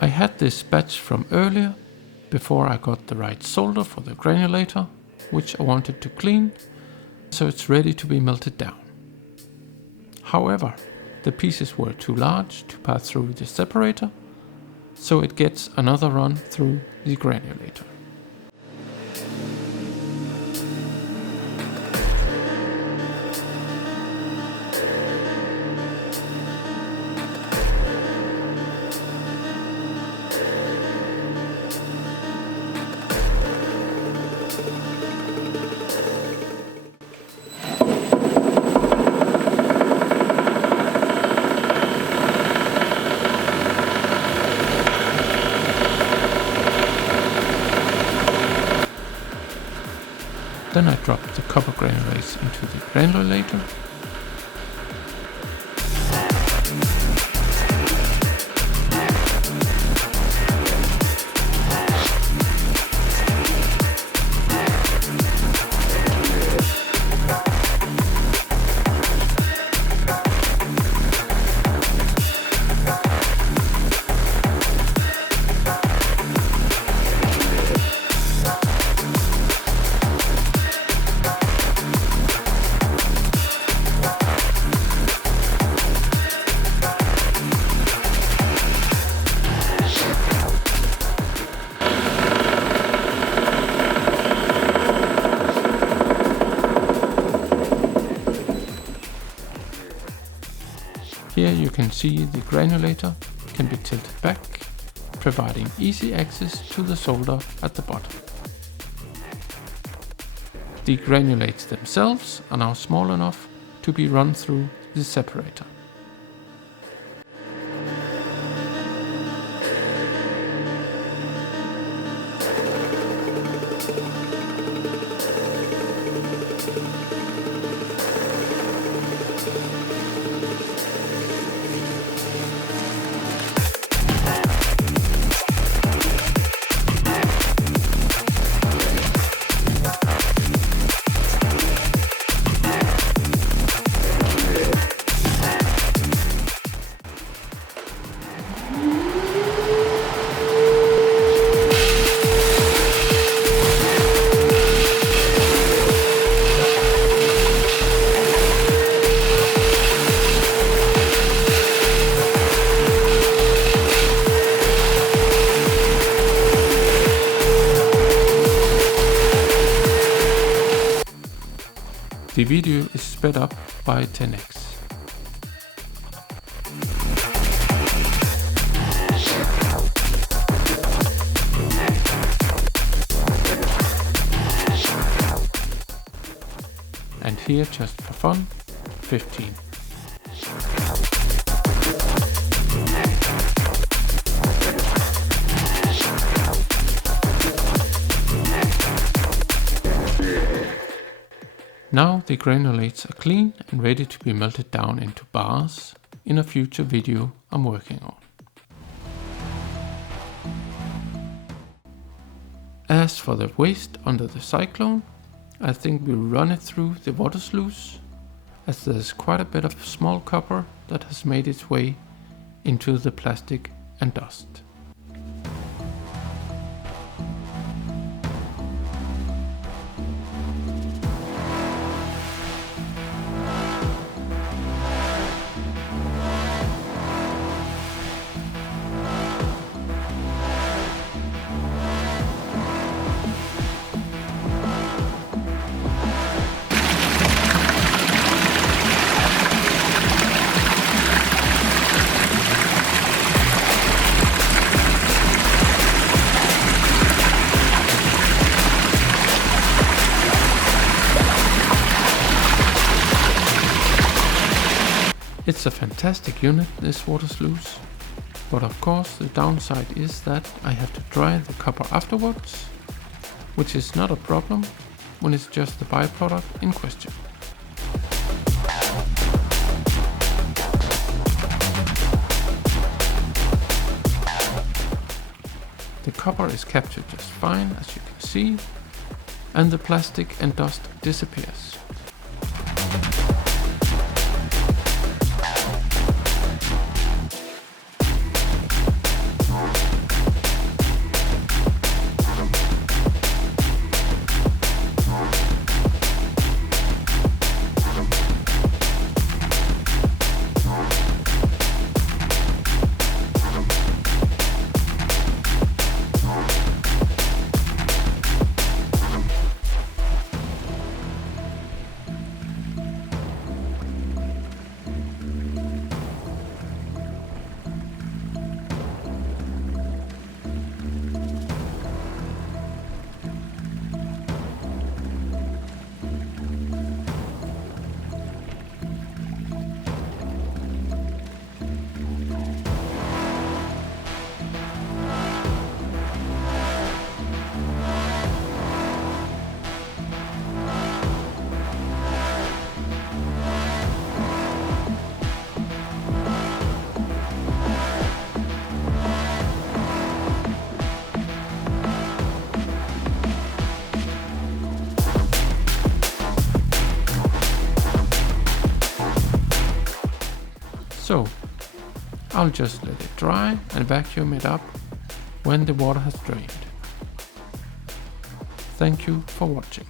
I had this batch from earlier, before I got the right solder for the granulator, which I wanted to clean, so it's ready to be melted down. However, the pieces were too large to pass through the separator, so it gets another run through the granulator. Then I drop the copper granulates into the granulator. Here you can see the granulator can be tilted back, providing easy access to the solder at the bottom. The granulates themselves are now small enough to be run through the separator. The video is sped up by 10x. And here, just for fun, 15. Now the granulates are clean and ready to be melted down into bars in a future video I'm working on. As for the waste under the cyclone, I think we'll run it through the water sluice, as there's quite a bit of small copper that has made its way into the plastic and dust. It's a fantastic unit, this water sluice, but of course the downside is that I have to dry the copper afterwards, which is not a problem when it's just the byproduct in question. The copper is captured just fine, as you can see, and the plastic and dust disappears. So I'll just let it dry and vacuum it up when the water has drained. Thank you for watching.